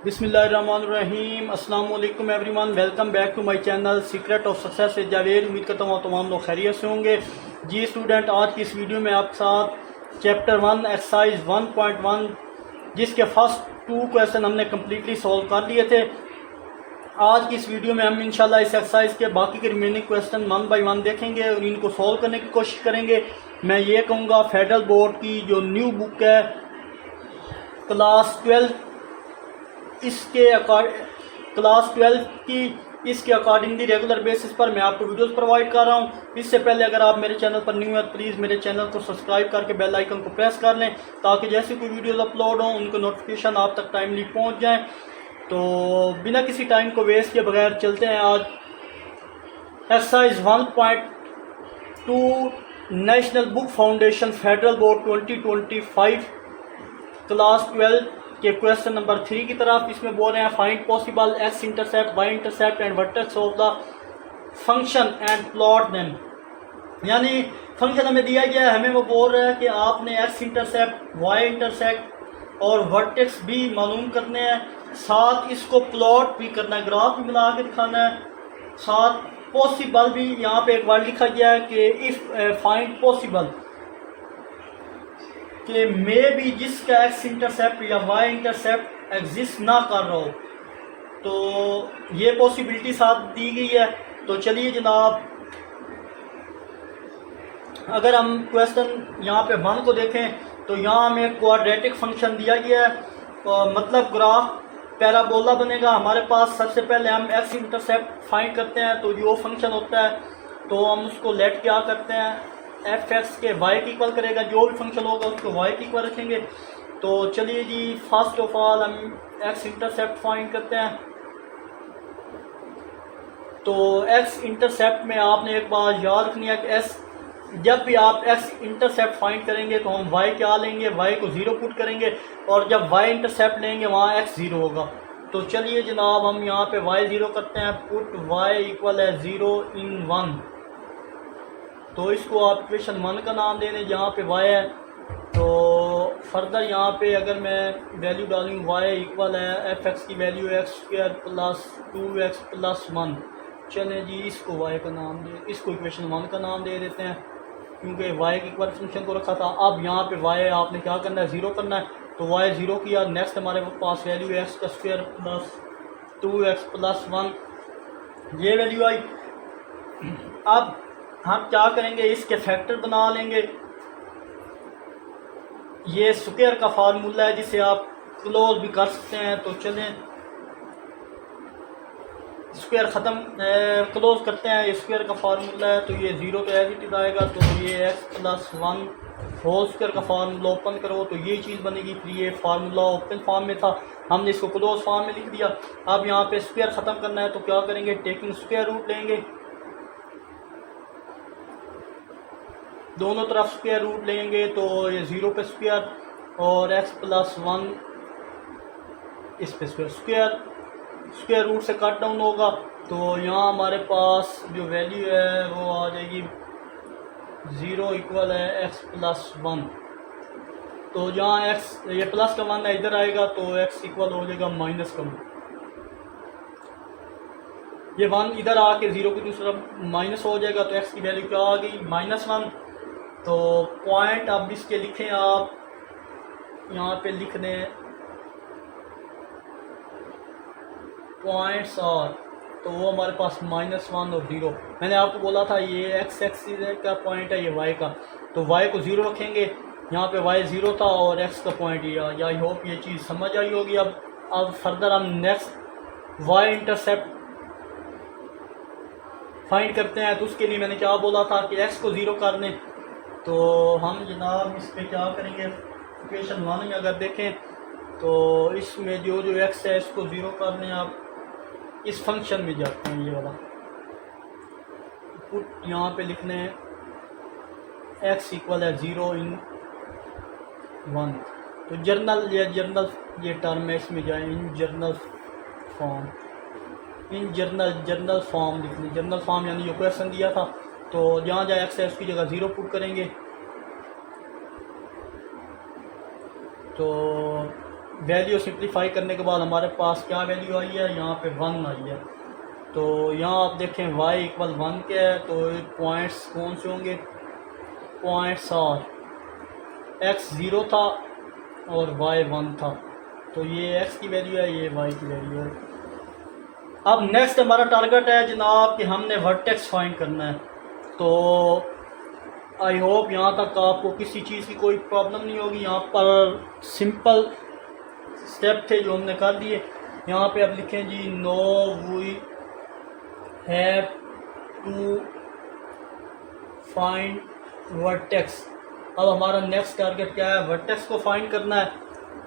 बिस्मिल्लाहिर्रहमानिर्रहीम। अस्सलाम वालेकुम everyone, welcome back to my channel secret of success with Javed. उम्मीद करता हूँ तमाम लोग खैरियत से होंगे। जी स्टूडेंट, आज की इस वीडियो में आपके साथ चैप्टर 1 एक्सरसाइज 1.1 जिसके फर्स्ट 2 क्वेश्चन हमने कम्प्लीटली सॉल्व कर लिए थे। आज की इस वीडियो में हम इंशाल्लाह इस एक्सरसाइज के बाकी के रिमेनिंग क्वेश्चन 1 बाय 1 देखेंगे और इनको सॉल्व करने की कोशिश करेंगे। मैं ये कहूँगा फेडरल बोर्ड की जो न्यू बुक है क्लास 12 इसके क्लास 12 की इसके अकॉर्डिंगली रेगुलर बेसिस पर मैं आपको वीडियोस प्रोवाइड कर रहा हूँ। इससे पहले अगर आप मेरे चैनल पर न्यू है तो प्लीज़ मेरे चैनल को सब्सक्राइब करके बेल आइकन को प्रेस कर लें ताकि जैसे कोई वीडियोस अपलोड हों उनको नोटिफिकेशन आप तक टाइमली पहुँच जाए। तो बिना किसी टाइम को वेस्ट किए बगैर चलते हैं आज exercise 1.2 national book foundation federal board 2025 class 12 के क्वेश्चन नंबर 3 की तरफ। इसमें बोल रहे हैं find possible x intercept y intercept and vertex of the function and plot them. यानी फंक्शन हमें दिया गया है, हमें वो बोल रहा है कि आपने एक्स इंटरसेप्ट वाई इंटरसेप्ट और वर्टेक्स भी मालूम करने हैं, साथ इसको प्लॉट भी करना है, ग्राफ भी बना के दिखाना है, साथ पॉसिबल भी यहाँ पे एक वर्ड लिखा गया है कि इफ फाइंड पॉसिबल कि मे भी जिसका एक्स इंटरसेप्ट या वाई इंटरसेप्ट एग्जिस्ट ना कर रहा हो, तो ये पॉसिबिलिटी साथ दी गई है। तो चलिए जनाब, अगर हम क्वेश्चन यहाँ पे 1 को देखें तो यहाँ हमें क्वाड्रेटिक फंक्शन दिया गया है, तो मतलब ग्राफ पैराबोला बनेगा हमारे पास। सबसे पहले हम एक्स इंटरसेप्ट फाइंड करते हैं, तो जो फंक्शन होता है तो हम उसको लेट क्या करते हैं, एफ एक्स के वाई की इक्वल करेगा, जो भी फंक्शन होगा उसको वाई की इक्वल रखेंगे। तो चलिए जी, फर्स्ट ऑफ ऑल हम एक्स इंटरसेप्ट फाइंड करते हैं। तो एक्स इंटरसेप्ट में आपने एक बात याद रखनी है कि एस जब भी आप एक्स इंटरसेप्ट फाइंड करेंगे तो हम वाई क्या लेंगे, वाई को 0 पुट करेंगे, और जब वाई इंटरसेप्ट लेंगे वहाँ एक्स 0 होगा। तो चलिए जनाब, हम यहाँ पे वाई 0 करते हैं, पुट वाई इक्वल है 0 इन 1। तो इसको आप इक्वेशन 1 का नाम दे दें जहाँ पे वाई है। तो फर्दर यहाँ पे अगर मैं वैल्यू डालूँ, वाई इक्वल है एफ एक्स की value x square plus 2x plus 1। चलें जी, इसको वाई का नाम इसको इक्वेशन 1 का नाम दे देते हैं क्योंकि वाई की इक्वल फंक्शन को रखा था। अब यहाँ पे वाई आपने क्या करना है, 0 करना है, तो वाई 0 किया। नेक्स्ट हमारे पास वैल्यू एक्स का स्क्वायर प्लस 2x प्लस 1, ये वैल्यू आई। अब हम क्या करेंगे, इसके फैक्टर बना लेंगे। ये स्क्वायर का फार्मूला है जिसे आप क्लोज भी कर सकते हैं। तो चलें स्क्वायर ख़त्म क्लोज करते हैं। ये स्क्वायर का फार्मूला है, तो ये 0 तो एज इट इज आएगा, तो ये एक्स प्लस 1 होल स्क्वायर का फार्मूला ओपन करो तो ये चीज़ बनेगी। फिर ये फार्मूला ओपन फॉर्म में था, हमने इसको क्लोज फॉर्म में लिख दिया। अब यहाँ पे स्क्वायर ख़त्म करना है, तो क्या करेंगे, टेकिंग स्क्वायर रूट लेंगे, दोनों तरफ स्क्वायर रूट लेंगे, तो ये 0 पे स्क्वायर और x प्लस 1 इस पे स्क्वायर स्क्वायर रूट से कट डाउन होगा। तो यहाँ हमारे पास जो वैल्यू है वो आ जाएगी 0 इक्वल है x प्लस 1। तो जहाँ x ये प्लस का 1 है इधर आएगा, तो x इक्वल हो जाएगा माइनस का 1। ये 1 इधर आके 0 की दूसरी तरफ माइनस हो जाएगा, तो x की वैल्यू क्या आ गई, -1। तो पॉइंट अब इसके लिखें, आप यहाँ पे लिख दें पॉइंट्स आर, तो वो हमारे पास -1 और 0। मैंने आपको बोला था ये एक्स एक्सिस का पॉइंट है, ये वाई का, तो वाई को 0 रखेंगे, यहाँ पे वाई 0 था और एक्स का पॉइंट ये आ। आई होप ये चीज़ समझ आई होगी। अब फर्दर हम नेक्स्ट वाई इंटरसेप्ट फाइंड करते हैं। तो उसके लिए मैंने क्या बोला था कि एक्स को 0 कर दें। तो हम जनाब इस पर क्या करेंगे, इक्वेशन 1 में अगर देखें तो इसमें जो जो एक्स है इसको 0 करने, आप इस फंक्शन में जाते हैं, ये वाला पुट यहाँ पे लिखने हैं एक्स इक्वल है 0 इन 1। तो जर्नल ये टर्म है, इसमें जाए इन जर्नल फॉर्म, इन जर्नल फॉर्म लिखने, जर्नल फॉर्म यानी जो क्वेश्चन दिया था। तो जहाँ जहाँ एक्स है उसकी जगह 0 पुट करेंगे। तो वैल्यू सिंप्लीफाई करने के बाद हमारे पास क्या वैल्यू आई है, यहाँ पे 1 आई है। तो यहाँ आप देखें y इक्वल 1 के है, तो पॉइंट्स कौन से होंगे, पॉइंट्स और x 0 था और y 1 था, तो ये x की वैल्यू है, ये y की वैल्यू है। अब नेक्स्ट हमारा टारगेट है जनाब कि हमने वर्टेक्स फाइंड करना है। तो आई होप यहाँ तक आपको किसी चीज़ की कोई प्रॉब्लम नहीं होगी। यहाँ पर सिंपल स्टेप थे जो हमने कर दिए। यहाँ पे अब लिखें जी, now we have to find vertex. अब हमारा नेक्स्ट टारगेट क्या है, वर्टेक्स को फाइंड करना है।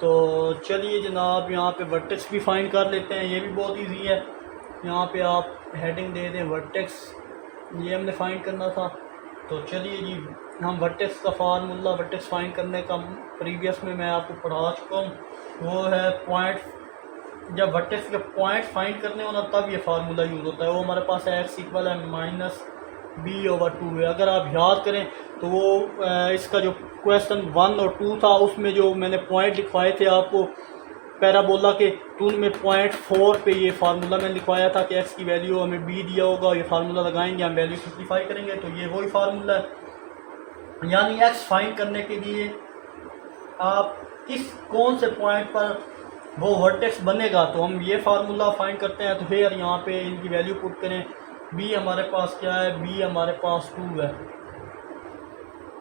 तो चलिए जनाब यहाँ पे वर्टेक्स भी फाइंड कर लेते हैं, ये भी बहुत इजी है। यहाँ पे आप हेडिंग दे दें वर्टेक्स, ये हमने फाइंड करना था। तो चलिए जी, हम वर्टेक्स का फार्मूला वर्टेक्स फाइंड करने का प्रीवियस में मैं आपको पढ़ा चुका हूँ, वो है पॉइंट। जब वर्टेक्स के पॉइंट फाइंड करने होना तब ये फार्मूला यूज़ होता है। वो हमारे पास है x इक्वल है -b/2 है। अगर आप याद करें तो वो इसका जो क्वेश्चन 1 और 2 था उसमें जो मैंने पॉइंट लिखवाए थे आपको पैराबोला के, तो उनमें पॉइंट 4 पे ये फार्मूला मैंने लिखवाया था कि x की वैल्यू हमें b दिया होगा, ये फार्मूला लगाएंगे, हम वैल्यू सिंप्लीफाई करेंगे, तो ये वही फार्मूला है। यानी x फाइंड करने के लिए आप किस कौन से पॉइंट पर वो वर्टेक्स बनेगा, तो हम ये फार्मूला फाइंड करते हैं। तो फिर यहाँ पे इनकी वैल्यू पुट करें। b हमारे पास क्या है, b हमारे पास 2 है।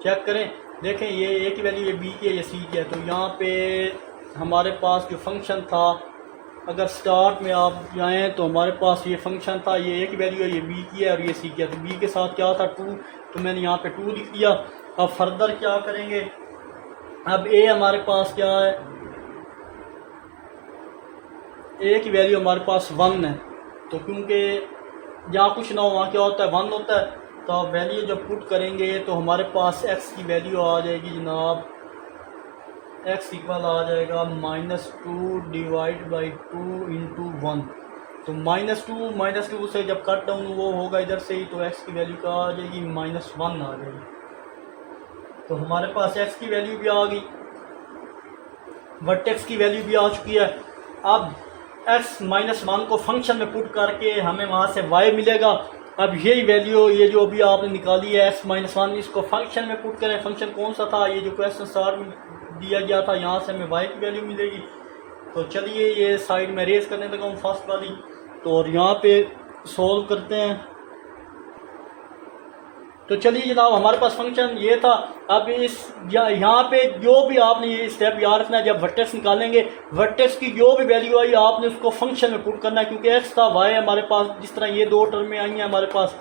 चेक करें, देखें ये a की वैल्यू, ये b की है, ये c की है। तो यहाँ पे हमारे पास जो फंक्शन था, अगर स्टार्ट में आप जाएँ तो हमारे पास ये फंक्शन था, ये a की वैल्यू है, ये b की है और ये c की है। तो b के साथ क्या था 2, तो मैंने यहाँ पे 2 लिख दिया। अब फर्दर क्या करेंगे, अब a हमारे पास क्या है, a की वैल्यू हमारे पास 1 है। तो क्योंकि जहाँ कुछ ना हो वहाँ क्या होता है, 1 होता है। तो आप वैल्यू जब पुट करेंगे तो हमारे पास x की वैल्यू आ जाएगी जनाब, x इक्वल आ जाएगा -2 डिवाइड बाई 2 इंटू 1। तो -2 से जब कट डाउन वो होगा इधर से ही, तो x की वैल्यू क्या आ जाएगी, -1 आ जाएगी। तो हमारे पास x की वैल्यू भी आ गई, वर्टेक्स की वैल्यू भी आ चुकी है। अब x -1 को फंक्शन में पुट करके हमें वहाँ से y मिलेगा। अब यही वैल्यू, ये जो अभी आपने निकाली है x -1, इसको फंक्शन में पुट करें। फंक्शन कौन सा था, ये जो क्वेश्चन स्टार्ट में दिया गया था, यहाँ से हमें y की वैल्यू मिलेगी। तो चलिए ये साइड में रेज करने लगा हूँ फर्स्ट वाली, तो और यहाँ पे सोल्व करते हैं। तो चलिए जनाब हमारे पास फंक्शन ये था। अब इस यहाँ पे जो भी आपने ये स्टेप याद रखना है, जब वर्टेक्स निकालेंगे, वर्टेक्स की जो भी वैल्यू आई आपने उसको फंक्शन में पुट करना है। क्योंकि x था, y हमारे पास, जिस तरह ये दो टर्में आई हैं हमारे पास,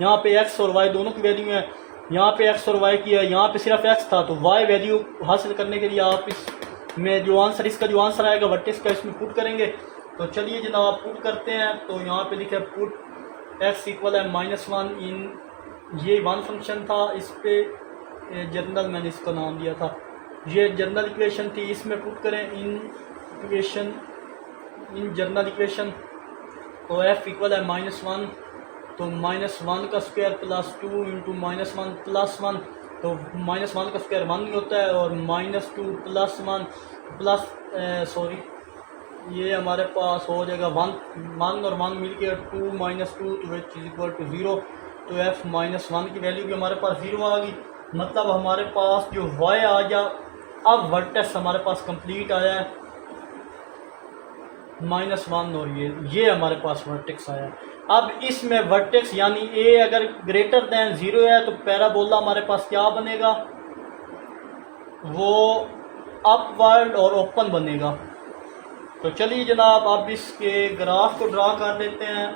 यहाँ पे x और y दोनों की वैल्यू है, यहाँ पे x और y की है, यहाँ पे सिर्फ x था। तो y वैल्यू हासिल करने के लिए आप इस में जो आंसर, इसका जो आंसर आएगा वर्टेक्स का, इसमें पुट करेंगे। तो चलिए जनाब पुट करते हैं। तो यहाँ पे लिखे पुट x इक्वल है -1 इन, ये 1 फंक्शन था, इस पे जनरल मैंने इसका नाम दिया था, ये जनरल इक्वेशन थी, इसमें पुट करें in equation, in general equation. तो f इक्वल है -1, तो -1 का स्क्वायर प्लस 2 इंटू -1 प्लस 1, तो -1 का स्क्वायर 1 होता है, और -2 प्लस 1 प्लस सॉरी ये हमारे पास हो जाएगा 1 और 1 मिलके 2 -2 तो विच इज इक्वल टू 0। तो f -1 की वैल्यू भी हमारे पास 0 आ गई। मतलब हमारे पास जो y आ गया, अब वर्टेक्स हमारे पास कंप्लीट आया है -1, और ये हमारे पास वर्टेक्स आया है। अब इसमें वर्टेक्स यानी a अगर ग्रेटर दैन 0 है तो पैराबोला हमारे पास क्या बनेगा, वो अपवर्ड और ओपन बनेगा। तो चलिए जनाब अब इसके ग्राफ को ड्रा कर देते हैं।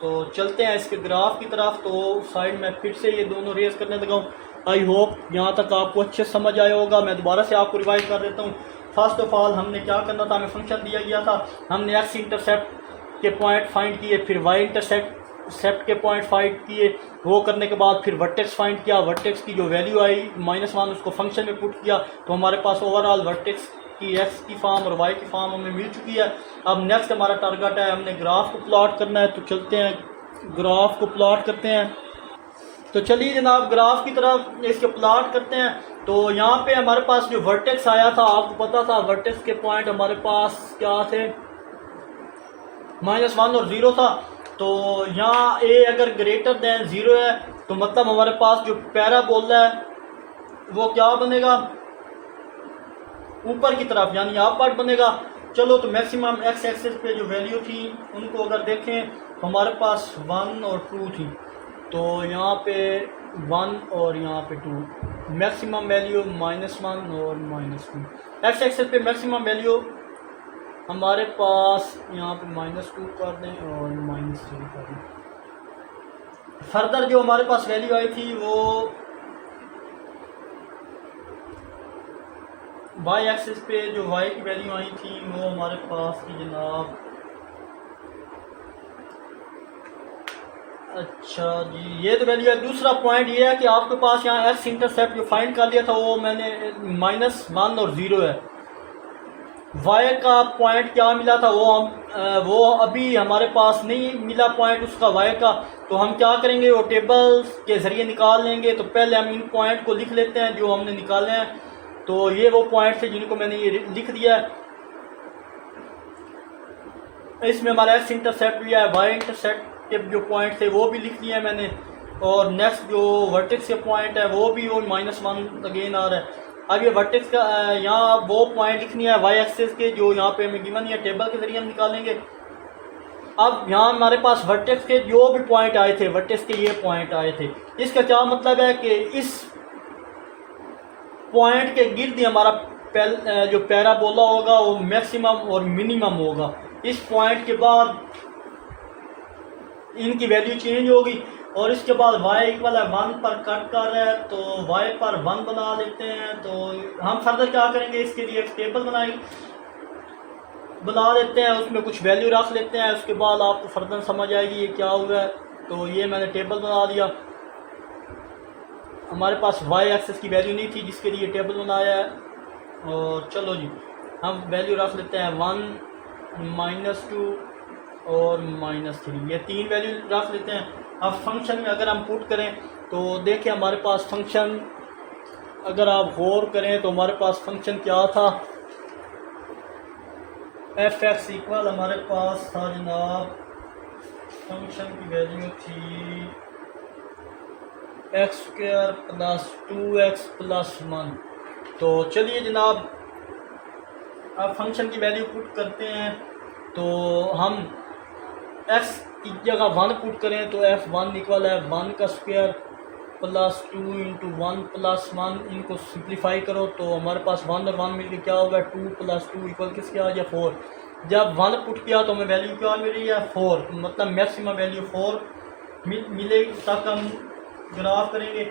तो चलते हैं इसके ग्राफ की तरफ। तो साइड में फिर से ये दोनों रेस करने लगा हूँ। आई होप यहाँ तक आपको अच्छे समझ आया होगा। मैं दोबारा से आपको रिवाइज कर देता हूँ। फर्स्ट ऑफ ऑल हमने क्या करना था, हमें फंक्शन दिया गया था, हमने एक्स इंटरसेप्ट के पॉइंट फाइंड किए, फिर वाई इंटरसेप्ट के पॉइंट फाइंड किए। वो करने के बाद फिर वर्टेक्स फाइंड किया, वर्टेक्स की जो वैल्यू आई -1 उसको फंक्शन में पुट किया। तो हमारे पास ओवरऑल वर्टेक्स की एक्स की फॉर्म और वाई की फॉर्म हमें मिल चुकी है। अब नेक्स्ट हमारा टारगेट है, हमने ग्राफ को प्लॉट करना है। तो चलते हैं ग्राफ को प्लॉट करते हैं। तो चलिए जनाब ग्राफ की तरफ इसके प्लाट करते हैं। तो यहाँ पे हमारे पास जो वर्टेक्स आया था, आपको पता था वर्टेक्स के पॉइंट हमारे पास क्या थे, -1 और 0 था। तो यहाँ ए अगर ग्रेटर दैन 0 है तो मतलब हमारे पास जो पैराबोला है वो क्या बनेगा, ऊपर की तरफ यानी अपवर्ड बनेगा। चलो तो मैक्सिमम एक्स एक्सिस पे जो वैल्यू थी उनको अगर देखें तो हमारे पास 1 और 2 थी। तो यहाँ पे 1 और यहाँ पे 2, मैक्सिमम वैल्यू -1 और -2। एक्स एक्सिस पे मैक्सिमम वैल्यू हमारे पास यहाँ पे -2 कर दें और -3 कर दें। फर्दर जो हमारे पास वैल्यू आई थी वो वाई एक्सिस पे जो वाई की वैल्यू आई थी वो हमारे पास थी जनाब, अच्छा जी ये तो वैल्यू है। दूसरा पॉइंट ये है कि आपके पास यहाँ एक्स इंटरसेप्ट जो फाइंड कर लिया था वो मैंने -1 और 0 है। वाई का पॉइंट क्या मिला था वो अभी हमारे पास नहीं मिला पॉइंट उसका वाई का। तो हम क्या करेंगे, वो टेबल्स के ज़रिए निकाल लेंगे। तो पहले हम इन पॉइंट को लिख लेते हैं जो हमने निकाले हैं। तो ये वो पॉइंट थे जिनको मैंने ये लिख दिया है। इसमें हमारा एक्स इंटरसेप्ट भी है, वाई इंटरसेप्ट के जो पॉइंट थे वो भी लिख दिए हैं मैंने। और नेक्स्ट जो वर्टेक्स के पॉइंट है वो भी वो -1 अगेन आ रहा है। अब ये वर्टेक्स का यहाँ वो पॉइंट लिखनी है वाई एक्सिस के जो यहाँ पे हमें गिवन है, टेबल के जरिए हम निकालेंगे। अब यहाँ हमारे पास वर्टेक्स के जो भी पॉइंट आए थे, वर्टेक्स के ये पॉइंट आए थे, इसका क्या मतलब है कि इस पॉइंट के गिर्द हमारा जो पैराबोला होगा वो मैक्सिमम और मिनिमम होगा। इस पॉइंट के बाद इनकी वैल्यू चेंज होगी और इसके बाद y इक्वल है 1 पर कट कर रहा है तो y पर 1 बना लेते हैं। तो हम फर्दर क्या करेंगे, इसके लिए एक टेबल बना देते हैं, उसमें कुछ वैल्यू रख लेते हैं। उसके बाद आपको फर्दर समझ आएगी ये क्या हुआ है। तो ये मैंने टेबल बना दिया। हमारे पास y एक्सिस की वैल्यू नहीं थी जिसके लिए टेबल बनाया है। और चलो जी हम वैल्यू रख लेते हैं 1, -2 और -3, ये 3 वैल्यू रख लेते हैं। अब फंक्शन में अगर हम पुट करें तो देखिए हमारे पास फंक्शन, अगर आप गौर करें तो हमारे पास फंक्शन क्या था, f(x) इक्वल हमारे पास था जनाब, फंक्शन की वैल्यू थी x² + 2x + 1। तो चलिए जनाब अब फंक्शन की वैल्यू पुट करते हैं। तो हम x की जगह 1 पुट करें तो f1 इक्वल है 1 का स्क्वायर + 2 × 1 + 1। इनको सिंप्लीफाई करो तो हमारे पास 1 और 1 मिलकर क्या होगा, 2 + 2 इक्वल किसके आ गया, 4। जब 1 पुट किया तो हमें वैल्यू क्या मिल रही है, 4। मतलब मैक्सिमम वैल्यू 4 मिलेगी तक हम ग्राफ करेंगे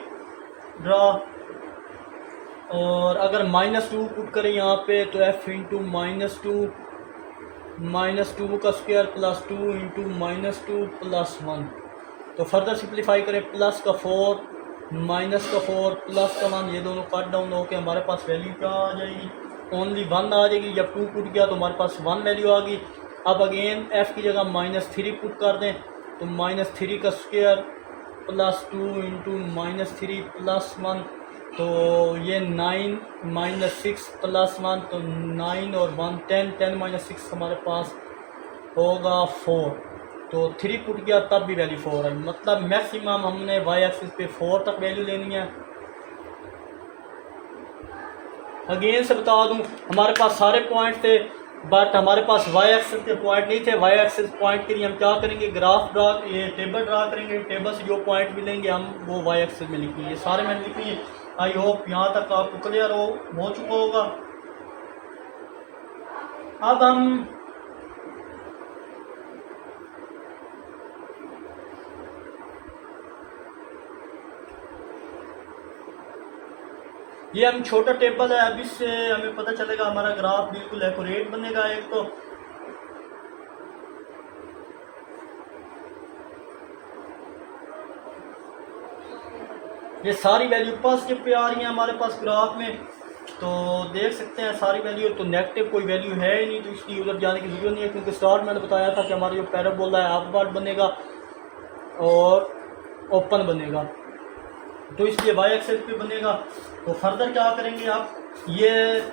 ड्रा। और अगर -2 पुट करें यहाँ पे तो f × -2 का स्क्वायर + 2 × -2 + 1। तो फर्दर सिंप्लीफाई करें, प्लस का 4 माइनस का 4 प्लस का 1, ये दोनों कट डाउन होकर हमारे पास वैल्यू क्या आ जाएगी, ओनली 1 आ जाएगी। जब 2 पुट गया तो हमारे पास 1 वैल्यू आ गई। अब अगेन f की जगह -3 पुट कर दें तो -3 का स्क्वायर + 2 × -3 + 1। तो ये 9 - 6 + 1, तो 9 और 1 10, 10 - 6 हमारे पास होगा 4। तो 3 पुट गया तब भी वैल्यू 4 है। मतलब मैक्सिमम हमने y एक्सिस पे 4 तक वैल्यू लेनी है। अगेन से बता दूं हमारे पास सारे पॉइंट थे बट हमारे पास y एक्सिस के पॉइंट नहीं थे। y एक्सिस पॉइंट के लिए हम क्या करेंगे, ग्राफ ड्रा, ये टेबल ड्रा करेंगे। टेबल से जो पॉइंट मिलेंगे हम वो y एक्सिस में लिखेंगे। ये सारे मैंने लिखे हैं। आई होप यहाँ तक आपको क्लियर हो चुका होगा। अब हम ये हम छोटा टेबल है, अब इससे हमें पता चलेगा हमारा ग्राफ बिल्कुल एक्यूरेट बनेगा। एक तो ये सारी वैल्यू पॉजिटिव पे आ रही है हमारे पास ग्राफ में, तो देख सकते हैं सारी वैल्यू। तो नेगेटिव कोई वैल्यू है ही नहीं, तो इसलिए उधर जाने की जरूरत नहीं है, क्योंकि स्टार्ट मैंने बताया था कि हमारा जो पैराबोला है अपवर्ड बनेगा और ओपन बनेगा। तो इसलिए वाई एक्सेस पे बनेगा। तो फर्दर क्या करेंगे आप, ये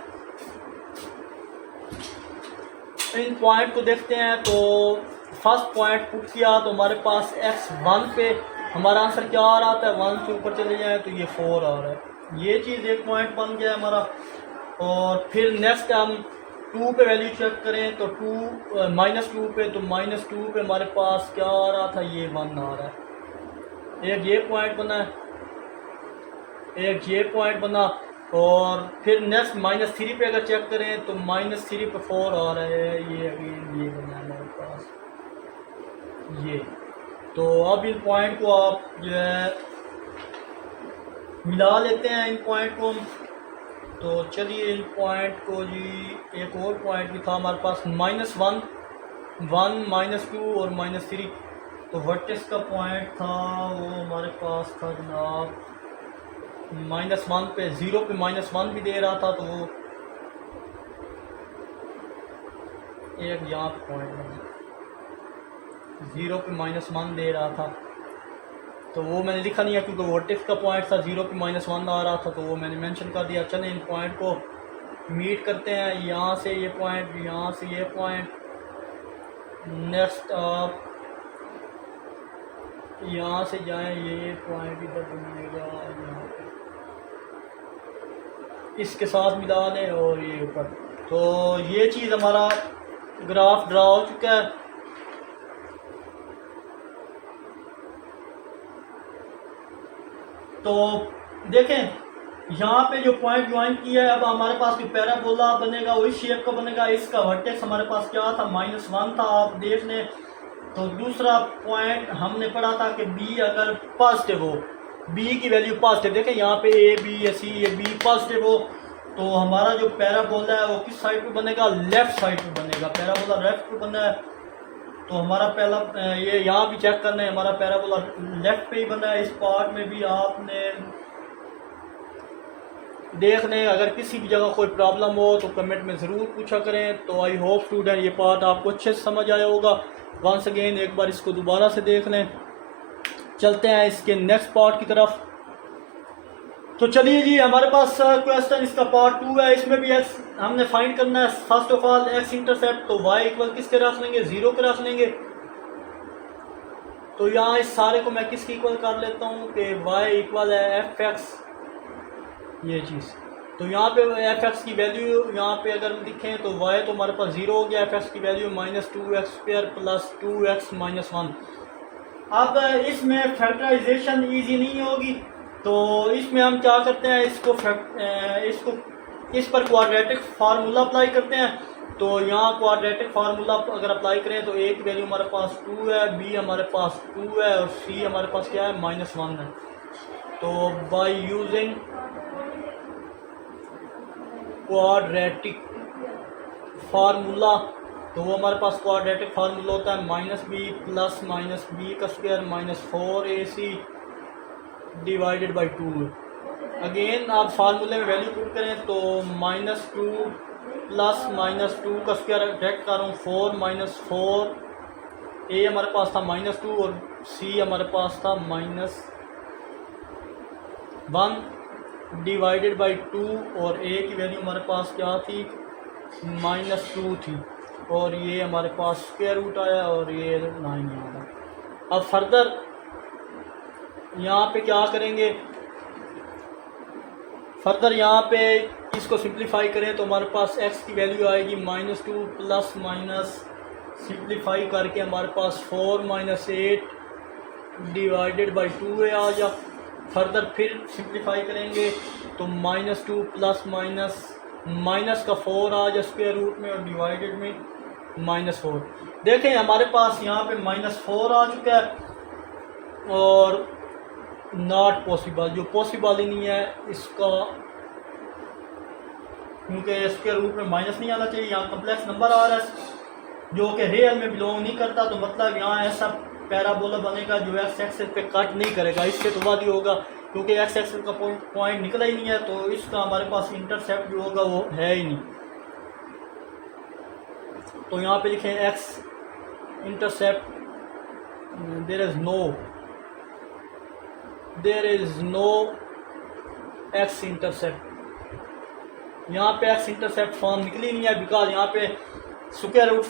इन पॉइंट को देखते हैं। तो फर्स्ट पॉइंट पुट किया तो हमारे पास x1 पे हमारा आंसर क्या आ रहा था, 1 से ऊपर चले जाए तो ये 4 आ रहा है। ये चीज़ एक पॉइंट बन गया हमारा। और फिर नेक्स्ट हम 2 पे वैल्यू चेक करें तो -2 पे, तो -2 पे हमारे पास क्या आ रहा था, ये 1 आ रहा है। एक ये पॉइंट बना है, एक ये पॉइंट बना। और फिर नेक्स्ट -3 पे अगर चेक करें तो -3 पे 4 आ रहा है। ये अगेन ये बना है हमारे पास ये। तो अब इन पॉइंट को आप जो है मिला लेते हैं, इन पॉइंट को। तो चलिए इन पॉइंट को जी, एक और पॉइंट भी था हमारे पास -1, 1, -2 और -3। तो वर्टेक्स का पॉइंट था वो हमारे पास था जनाब -1 पे, 0 पे -1 भी दे रहा था। तो वो एक यहाँ पे पॉइंट 0 पे -1 दे रहा था, तो वो मैंने लिखा नहीं है क्योंकि वर्टेक्स का पॉइंट था, 0 पे -1 आ रहा था, तो वो मैंने मेंशन कर दिया। चलें इन पॉइंट को मीट करते हैं। यहाँ से ये पॉइंट, यहाँ से ये पॉइंट, नेक्स्ट आप यहाँ से जाएं, ये पॉइंट इधर बनेगा, यहाँ पे इसके साथ मिला लें और ये ऊपर। तो ये चीज़ हमारा ग्राफ ड्रा हो चुका है। तो देखें यहाँ पे जो पॉइंट ज्वाइन किया है, अब हमारे पास जो पैराबोला बनेगा वो इस शेप का बनेगा। इसका वर्टेक्स हमारे पास क्या था, -1 था, आप देख लें। तो दूसरा पॉइंट हमने पढ़ा था कि बी अगर पॉजिटिव हो, बी की वैल्यू पॉजिटिव, देखें यहाँ पे ए बी या सी, ये बी पॉजिटिव हो, तो हमारा जो पैराबोला है वो किस साइड पे बनेगा, लेफ्ट साइड पे बनेगा। पैराबोला लेफ्ट पे बना है, तो हमारा पहला ये यहाँ भी चेक करना है, हमारा पैराबोला लेफ्ट पे ही बना है। इस पार्ट में भी आपने देख लें, अगर किसी भी जगह कोई प्रॉब्लम हो तो कमेंट में ज़रूर पूछा करें। तो आई होप स्टूडेंट ये पार्ट आपको अच्छे से समझ आया होगा। वंस अगेन एक बार इसको दोबारा से देख लें। चलते हैं इसके नेक्स्ट पार्ट की तरफ। तो चलिए जी, हमारे पास क्वेश्चन इसका पार्ट 2 है। इसमें भी एक्स हमने फाइंड करना है। First of all x intercept, तो वाई इक्वल किसके रख लेंगे, 0 के रख लेंगे। तो यहाँ इस सारे को मैं किसकी इक्वल कर लेता हूँ कि वाई इक्वल है एफ एक्स, ये चीज़। तो यहाँ पे एफ एक्स की वैल्यू यहाँ पे अगर लिखें तो वाई तो हमारे पास 0 हो गया, एफ एक्स की वैल्यू -2x² प्लस 2x - 1। अब इसमें फैक्टराइजेशन इजी नहीं होगी, तो इसमें हम क्या करते हैं, इसको इस पर क्वाड्रेटिक फार्मूला अप्लाई करते हैं। तो यहाँ क्वाड्रेटिक फार्मूला अगर अप्लाई करें तो ए की वैल्यू हमारे पास 2 है, बी हमारे पास 2 है और सी हमारे पास क्या है, -1 है। तो बाय यूजिंग क्वाड्रेटिक फार्मूला, तो वो हमारे पास क्वाड्रेटिक फार्मूला होता है -b plus -b² -4ac divided by 2। Again आप फार्मूले में वैल्यू पुट करें तो -2 प्लस -2 का स्क्वायर डायरेक्ट कर रहा हूँ, 4 - 4, ए हमारे पास था -2 और सी हमारे पास था -1 डिवाइडेड बाई 2, और ए की वैल्यू हमारे पास क्या थी, -2 थी, और ये हमारे पास स्क्वायर रूट आया और ये 9 आया। अब फर्दर यहाँ पे क्या करेंगे, फर्दर यहाँ पे इसको सिंप्लीफाई करें तो हमारे पास x की वैल्यू आएगी -2 प्लस माइनस सिंप्लीफाई करके हमारे पास 4 - 8 डिवाइडेड बाई 2 आ जा। फर्दर फिर सिंप्लीफाई करेंगे तो -2 प्लस माइनस का 4 आ जा स्क्वायर रूट में और डिवाइडेड में -4। देखें हमारे पास यहाँ पे -4 आ चुका है और नॉट पॉसिबल, जो पॉसिबल ही नहीं है इसका, क्योंकि स्क्वायर रूट में माइनस नहीं आना चाहिए। यहाँ कम्प्लेक्स नंबर आ रहा है जो कि रियल में बिलोंग नहीं करता, तो मतलब यहाँ ऐसा पैराबोला बनेगा जो एक्स एक्सिस पे कट नहीं करेगा, इससे तो बाद ही होगा क्योंकि एक्स एक्सिस का पॉइंट निकला ही नहीं है, तो इसका हमारे पास इंटरसेप्ट जो होगा वो है ही नहीं। तो यहाँ पे लिखें x intercept, there is no there is no x intercept. यहाँ पे एक्स इंटरसेप्ट फॉर्म निकली नहीं है बिकॉज यहाँ पे स्क्वायर रूट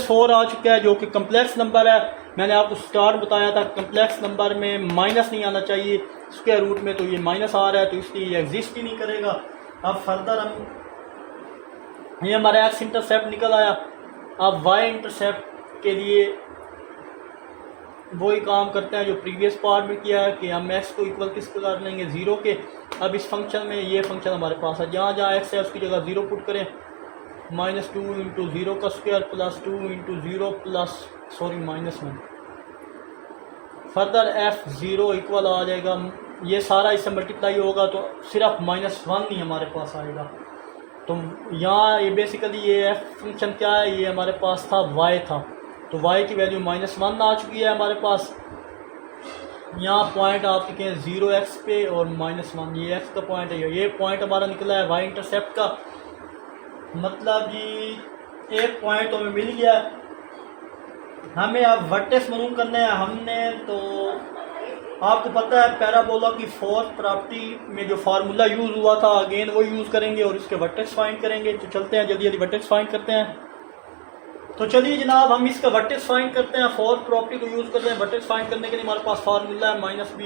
4 आ चुका है जो कि कम्प्लेक्स नंबर है। मैंने आपको स्टार्ट बताया था कम्प्लेक्स नंबर में माइनस नहीं आना चाहिए, स्क्वायर रूट में तो ये माइनस आ रहा है तो इसलिए ये एग्जिस्ट ही नहीं करेगा। अब फर्दर हम ये हमारा एक्स इंटरसेप्ट निकल आया। अब वाई इंटरसेप्ट के लिए वही काम करते हैं जो प्रीवियस पार्ट में किया है कि हम एक्स को इक्वल किसको कर लेंगे 0 के। अब इस फंक्शन में ये फंक्शन हमारे पास है, जहाँ जहाँ एक्स है उसकी जगह 0 पुट करें, -2 इंटू 0 का square plus 2 into 0 plus -1। Further f0 equal आ जाएगा, ये सारा इससे मल्टीप्लाई होगा तो सिर्फ -1 ही हमारे पास आएगा। तो यहाँ ये बेसिकली ये f फंक्शन क्या है, ये हमारे पास था y था, तो y की वैल्यू -1 आ चुकी है हमारे पास। यहाँ पॉइंट आप लिखें 0x पे और -1, ये x का पॉइंट है, ये पॉइंट हमारा निकला है y इंटरसेप्ट का। मतलब जी एक पॉइंट तो हमें मिल गया। हमें अब वर्टेक्स मालूम करना है हमने, तो आपको पता है पैराबोला की फोर्थ प्रॉपर्टी में जो फार्मूला यूज़ हुआ था अगेन वो यूज़ करेंगे और इसके वर्टेक्स फाइंड करेंगे। तो चलते हैं जल्दी जल्दी वर्टेक्स फाइंड करते हैं। तो चलिए जनाब हम इसका वर्टेक्स फाइंड करते हैं, फोर्थ प्रॉपर्टी को यूज़ करते हैं। वर्टेक्स फाइंड करने के लिए हमारे पास फार्मूला है -b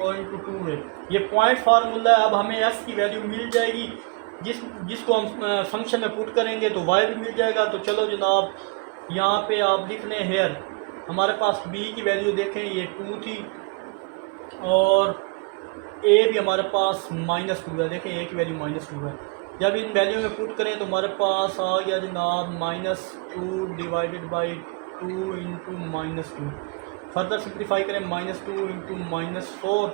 और इंटू 2 है, ये पॉइंट फार्मूला है। अब हमें s की वैल्यू मिल जाएगी जिसको हम फंक्शन में पुट करेंगे तो y भी मिल जाएगा। तो चलो जनाब यहाँ पे आप लिख लें हेयर, हमारे पास b की वैल्यू देखें ये 2 थी और a भी हमारे पास -2 है, देखें a की वैल्यू -2 है। जब इन वैल्यू में पुट करें तो हमारे पास आ गया जनाब -2 divided by 2 into -2। Further simplify करें -2 इंटू -4,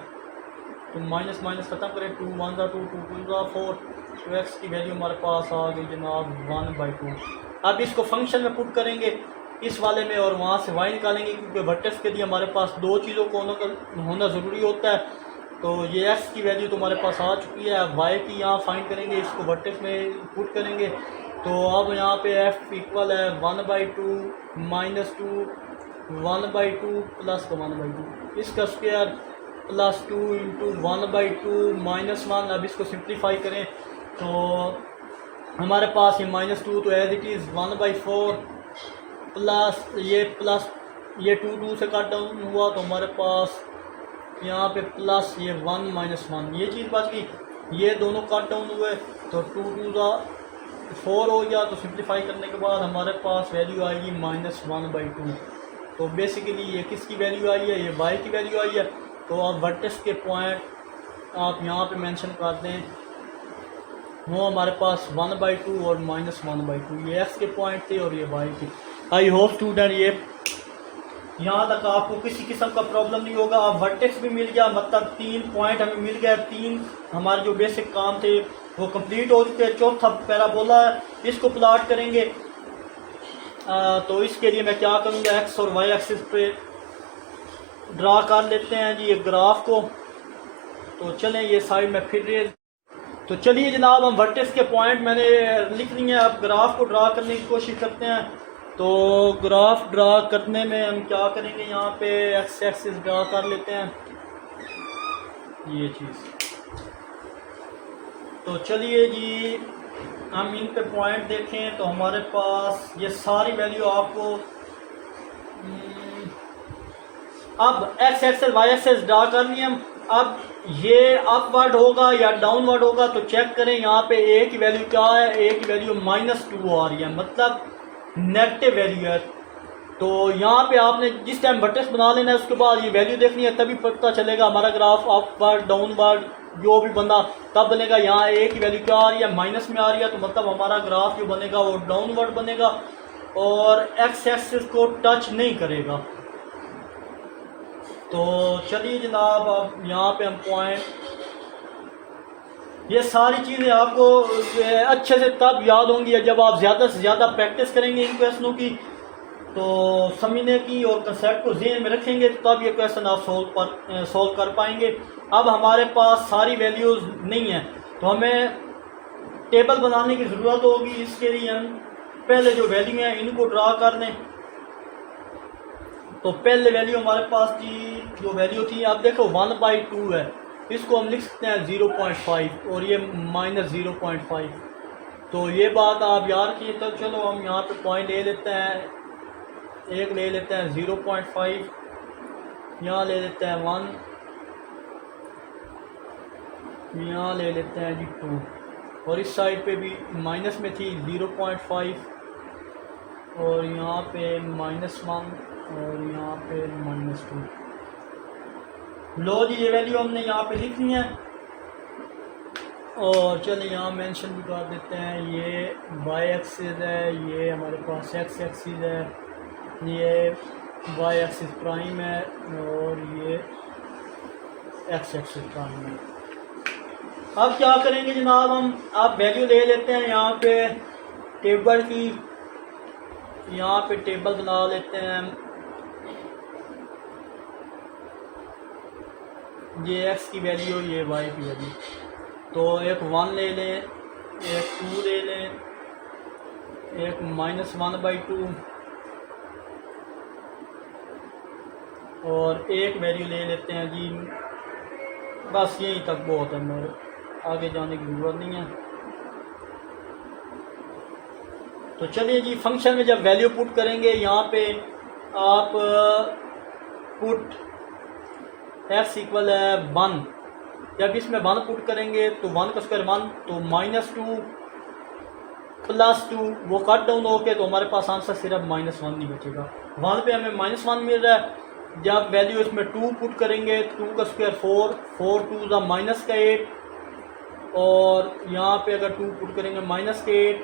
तो माइनस माइनस खत्म करें, 2 1 2 2 2 4, तो एक्स की वैल्यू हमारे पास आ गई जनाब 1/2। अब इसको फंक्शन में पुट करेंगे इस वाले में और वहाँ से वाई निकालेंगे क्योंकि वर्टेक्स के लिए हमारे पास दो चीज़ों को होना ज़रूरी होता है। तो ये एक्स की वैल्यू तो हमारे पास आ चुकी है, अब वाई की यहाँ फाइंड करेंगे, इसको वर्टेक्स में पुट करेंगे। तो अब यहाँ पे एफ इक्वल है 1/2 -2 1/2 प्लस का 1/2, इसका स्क्वायर प्लस 2 इंटू 1/2 -1। अब इसको सिंप्लीफाई करें तो हमारे पास ये -2 तो एज इट इज़ 1/4 प्लस ये 2 से कट डाउन हुआ तो हमारे पास यहाँ पे प्लस ये 1 -1, ये चीज़ बच गई। ये दोनों कट डाउन हुए तो 2 2 4 हो गया। तो सिंप्लीफाई करने के बाद हमारे पास वैल्यू आएगी -1/2। तो बेसिकली ये किसकी वैल्यू आई है, ये y की वैल्यू आई है। तो आप वर्टेक्स के पॉइंट आप यहाँ पे मेंशन कर दें, वो हमारे पास 1/2 और -1/2, ये x के पॉइंट थे और ये y के। आई होप स्टूडेंट ये यहाँ तक आपको किसी किस्म का प्रॉब्लम नहीं होगा। अब वर्टेक्स भी मिल गया, मतलब 3 पॉइंट हमें मिल गया, 3 हमारे जो बेसिक काम थे वो कंप्लीट हो चुके। चौथा पैराबोला है, इसको प्लॉट करेंगे। तो इसके लिए मैं क्या करूँगा, एक्स और वाई एक्सिस पे ड्रा कर लेते हैं जी एक ग्राफ को। तो चलें ये साइड में फिर रेज, तो चलिए जनाब हम वर्टेक्स के पॉइंट मैंने लिख लिए हैं, अब ग्राफ को ड्रा करने की कोशिश करते हैं। तो ग्राफ ड्रा करने में हम क्या करेंगे, यहाँ पे एक्स एक्सिस ड्रा कर लेते हैं ये चीज़। तो चलिए जी हम इन पे पॉइंट देखें तो हमारे पास ये सारी वैल्यू आपको अब x axis y axis draw कर लिए हम। अब ये अपवर्ड होगा या डाउनवर्ड होगा तो चेक करें, यहाँ पे ए की वैल्यू क्या है, ए की वैल्यू -2 आ रही है, मतलब नेगेटिव वैल्यू है। तो यहाँ पे आपने जिस टाइम वर्टेक्स बना लेना है उसके बाद ये वैल्यू देखनी है, तभी पता चलेगा हमारा ग्राफ अपवर्ड डाउनवर्ड जो भी बंदा तब बनेगा। यहाँ ए की वैल्यू क्या आ रही है, माइनस में आ रही है, तो मतलब हमारा ग्राफ जो बनेगा वो डाउनवर्ड बनेगा और एक्स एक्सिस को टच नहीं करेगा। तो चलिए जनाब अब यहाँ पे हम पॉइंट, ये सारी चीज़ें आपको अच्छे से तब याद होंगी जब आप ज़्यादा से ज़्यादा प्रैक्टिस करेंगे इन क्वेश्चनों की, तो समझने की और कंसेप्ट को ज़हन में रखेंगे तो तब ये क्वेश्चन आप सॉल्व कर पाएंगे। अब हमारे पास सारी वैल्यूज़ नहीं है तो हमें टेबल बनाने की ज़रूरत होगी। इसके लिए हम पहले जो वैल्यू हैं इनको ड्रा कर लें। तो पहले वैल्यू हमारे पास थी, जो वैल्यू थी आप देखो 1/2 है, इसको हम लिख सकते हैं 0.5 और ये -0.5। तो ये बात आप याद रखिए। तो चलो हम यहाँ पे पॉइंट ले लेते हैं, एक ले लेते हैं 0.5, यहाँ ले लेते हैं 1, यहाँ ले लेते हैं जी 2, और इस साइड पे भी माइनस में थी 0.5 और यहाँ पे -1 और यहाँ पे -2। लो जी ये वैल्यू हमने यहाँ पे लिखनी है और चलिए यहाँ मेंशन भी कर देते हैं। ये वाई एक्सिस है, ये हमारे पास एक्स एक्सिस है, ये वाई एक्सिस प्राइम है और ये एक्स एक्सिस प्राइम है। अब क्या करेंगे जनाब, हम आप वैल्यू ले लेते हैं यहाँ पे टेबल की, यहाँ पे टेबल बना लेते हैं। ये x की वैल्यू, ये y की वैल्यू, तो एक 1 ले लें, एक 2 ले लें, एक -1/2 और एक वैल्यू ले लेते हैं जी। बस यहीं तक बहुत है, मेरे आगे जाने की ज़रूरत नहीं है। तो चलिए जी फंक्शन में जब वैल्यू पुट करेंगे, यहाँ पे आप पुट x इक्वल है 1, जब इसमें 1 पुट करेंगे तो 1 का स्क्वायर 1, तो -2 +2 वो कट डाउन होके तो हमारे पास आंसर सिर्फ -1 नहीं बचेगा। 1 पे हमें -1 मिल रहा है। जब वैल्यू इसमें 2 पुट करेंगे, 2 का स्क्वायर 4, 4 2 ज़ा -8 और यहाँ पे अगर 2 पुट करेंगे -8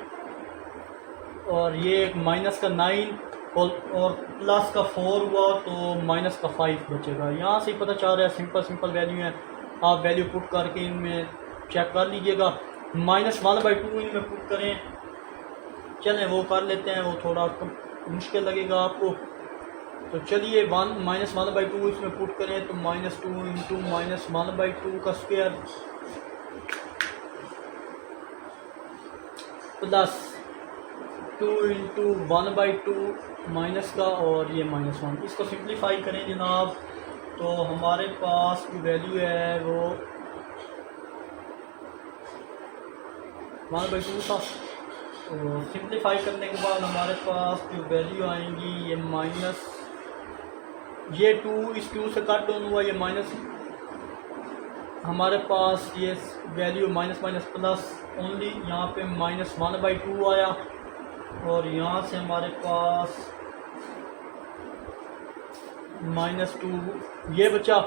और ये एक -9 और प्लस का 4 हुआ तो -5 बचेगा। यहाँ से ही पता चल रहा है, सिंपल वैल्यू है। आप वैल्यू पुट करके इनमें चेक कर लीजिएगा। -1/2 इनमें पुट करें, चलें वो कर लेते हैं, वो थोड़ा मुश्किल लगेगा आपको। तो चलिए -1/2 इसमें पुट करें तो -2 × -1/2 का स्क्वायर प्लस 2 × 1/2 माइनस का और ये -1। इसको सिंप्लीफाई करें जनाब, तो हमारे पास जो वैल्यू है वो 1/2 था। तो सिंप्लीफाई करने के बाद हमारे पास जो वैल्यू आएंगी, ये माइनस, ये 2 इस 2 से कट डाउन हुआ, ये माइनस, हमारे पास ये वैल्यू माइनस प्लस ओनली, यहाँ पे -1/2 आया और यहाँ से हमारे पास -2 ये बचा।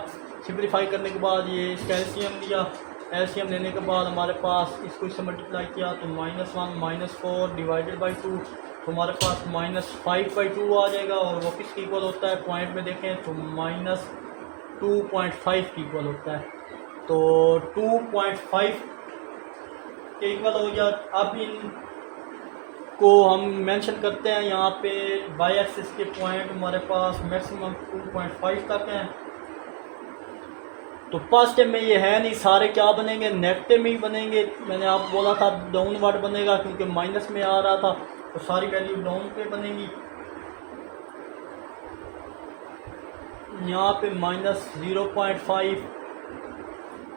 सिंप्लीफाई करने के बाद ये इसका एलसीएम लिया, एलसीएम लेने के बाद हमारे पास इसको इससे मल्टीप्लाई किया तो -1 -4 डिवाइडेड बाई 2, तो हमारे पास -5/2 आ जाएगा। और वो किसके इक्वल होता है, पॉइंट में देखें तो -2.5 के इक्वल होता है। तो 2.5 के इक्वल हो गया। अब इन को हम मेंशन करते हैं, यहाँ पे वाई एक्सिस के पॉइंट हमारे पास मैक्सिमम 2.5 तक हैं। तो पॉजिटिव में ये है नहीं, सारे क्या बनेंगे, नेगेटिव में ही बनेंगे। मैंने आपको बोला था डाउनवर्ड बनेगा क्योंकि माइनस में आ रहा था, तो सारी वैल्यू डाउन पे बनेगी। यहाँ पे -0.5,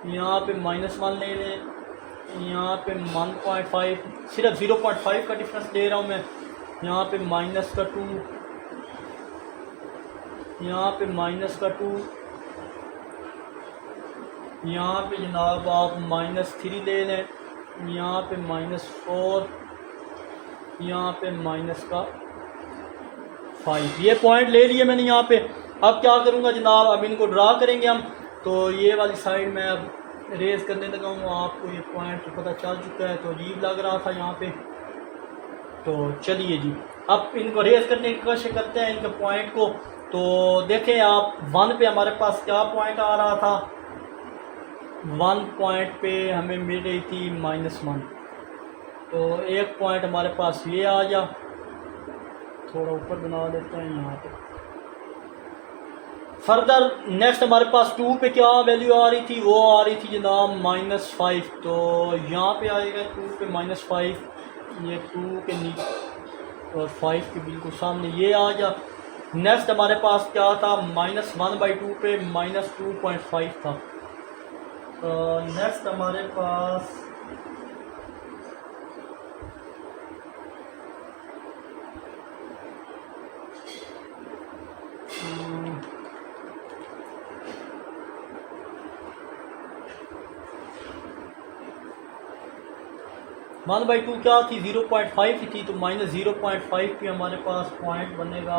यहाँ पे -1 ले लें, यहाँ पे 1.5, सिर्फ 0.5 का डिफरेंस ले रहा हूँ मैं। यहाँ पे -2, यहाँ पे -2, यहाँ पे जनाब आप -3 ले लें, यहाँ पे -4, यहाँ पे -5। ये पॉइंट ले लिए मैंने यहाँ पे। अब क्या करूँगा जनाब, अब इनको ड्रा करेंगे हम। तो ये वाली साइड में अब रेज करने लगा हूँ, आपको ये पॉइंट तो पता चल चुका है, तो अजीब लग रहा था यहाँ पे। तो चलिए जी अब इनको रेज करने की कोशिश करते हैं इनके पॉइंट को। तो देखें आप 1 पे हमारे पास क्या पॉइंट आ रहा था, 1 पॉइंट पे हमें मिल रही थी -1, तो एक पॉइंट हमारे पास ये आ गया। थोड़ा ऊपर बना लेते हैं यहाँ पे। फर्दर नेक्स्ट हमारे पास 2 पे क्या वैल्यू आ रही थी, वो आ रही थी जनाब -5। तो यहाँ पे आएगा 2 पे -5, ये 2 के नीचे और 5 के बिल्कुल सामने ये आ गया नेक्स्ट हमारे पास क्या था, -1/2 पे -2.5 था। तो नेक्स्ट हमारे पास (1/2) क्या थी, 0.5 ही थी, तो -0.5 पे हमारे पास पॉइंट बनेगा।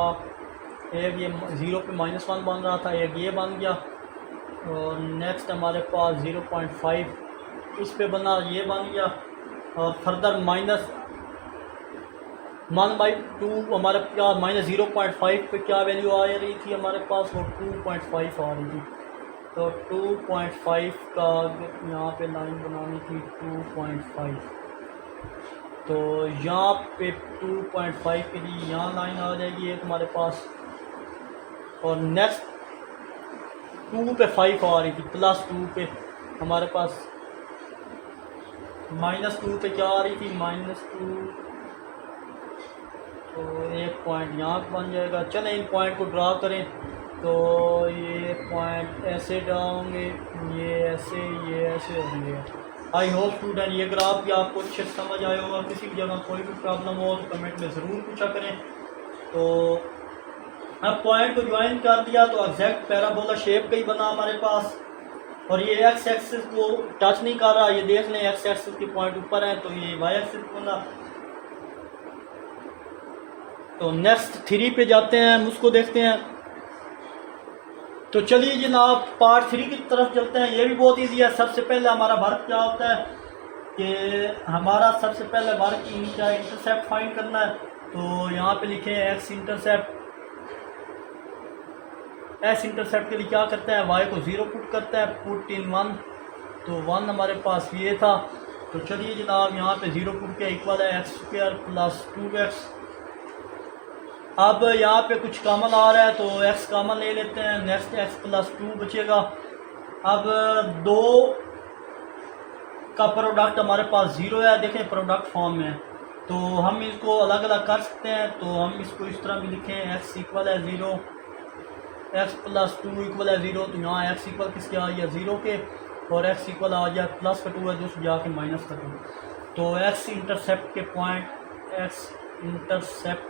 एक ये 0 पे -1 बन रहा था, एक ये बन गया। और नेक्स्ट हमारे पास 0.5 इस पे बना, ये बन गया। और फर्दर -1/2 हमारे क्या -0.5 पे क्या वैल्यू आ रही थी हमारे पास, वो 2.5 आ रही थी। तो 2.5 का यहाँ पे लाइन बनानी थी 2.5, तो यहाँ पे 2.5 के लिए यहाँ लाइन आ जाएगी एक हमारे पास। और नेक्स्ट 2 पे 5 आ रही थी, +2 पे हमारे पास -2 पे क्या आ रही थी, -2, तो एक पॉइंट यहाँ बन जाएगा। चलें इन पॉइंट को ड्रा करें, तो ये पॉइंट ऐसे ड्रा होंगे, ये ऐसे होंगे। आई होप स्टूडेंट ये ग्राफ भी आपको अच्छे से समझ आया होगा। किसी भी जगह कोई भी प्रॉब्लम हो तो कमेंट में ज़रूर पूछा करें। तो अब पॉइंट को ज्वाइन कर दिया तो एग्जैक्ट पैराबोला शेप का ही बना हमारे पास। और ये एक्स एक्सिस को टच नहीं कर रहा, ये देख लें एक्स एक्सिस के पॉइंट ऊपर है, तो ये वाई एक्सिस बना। तो नेक्स्ट 3 पे जाते हैं, उसको देखते हैं। तो चलिए जनाब पार्ट 3 की तरफ चलते हैं। ये भी बहुत ईजी है। सबसे पहले हमारा वर्क क्या होता है कि हमारा सबसे पहले वर्क इनका इंटरसेप्ट फाइंड करना है। तो यहाँ पे लिखे हैं एक्स इंटरसेप्ट। एस इंटरसेप्ट के लिए क्या करता है, वाई को 0 पुट करता है, पुट इन 1, तो 1 हमारे पास ये था। तो चलिए जनाब यहाँ पे 0 पुट के इक्वल है x² + 2x। अब यहाँ पे कुछ कॉमन आ रहा है तो x कॉमन ले लेते हैं। नेक्स्ट x + 2 बचेगा। अब 2 का प्रोडक्ट हमारे पास 0 है, देखें प्रोडक्ट फॉर्म में है, तो हम इसको अलग अलग कर सकते हैं। तो हम इसको इस तरह भी लिखें, x = 0, x + 2 = 0, तो यहाँ x इक्वल किसके आ गया 0 के, और x इक्वल आ गया +2 है जो जाके -2। तो x इंटरसेप्ट के point, x intercept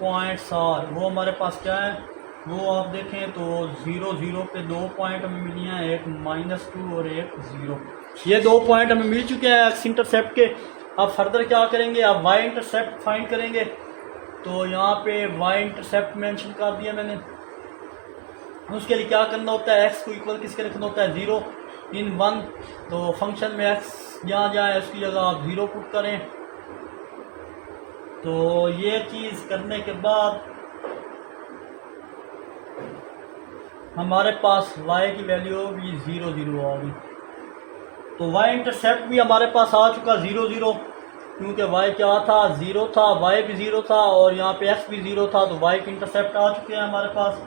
points are, वो हमारे पास क्या है, वो आप देखें तो 0 0 पे 2 पॉइंट हमें मिली हैं, एक -2 और एक 0। ये 2 पॉइंट हमें मिल चुके हैं एक्स इंटरसेप्ट के। अब फर्दर क्या करेंगे, अब वाई इंटरसेप्ट फाइंड करेंगे। तो यहाँ पे वाई इंटरसेप्ट मेंशन कर दिया मैंने। उसके लिए क्या करना होता है, एक्स को इक्वल किसके रखना होता है 0 इन 1। तो फंक्शन में एक्स जहाँ जाए उसकी जगह आप 0 पुट करें। तो ये चीज़ करने के बाद हमारे पास y की वैल्यू भी 0 0 आ गई। तो y इंटरसेप्ट भी हमारे पास आ चुका 0 0, क्योंकि y क्या था 0 था, y भी 0 था और यहाँ पे x भी 0 था, तो y के इंटरसेप्ट आ चुके हैं हमारे पास।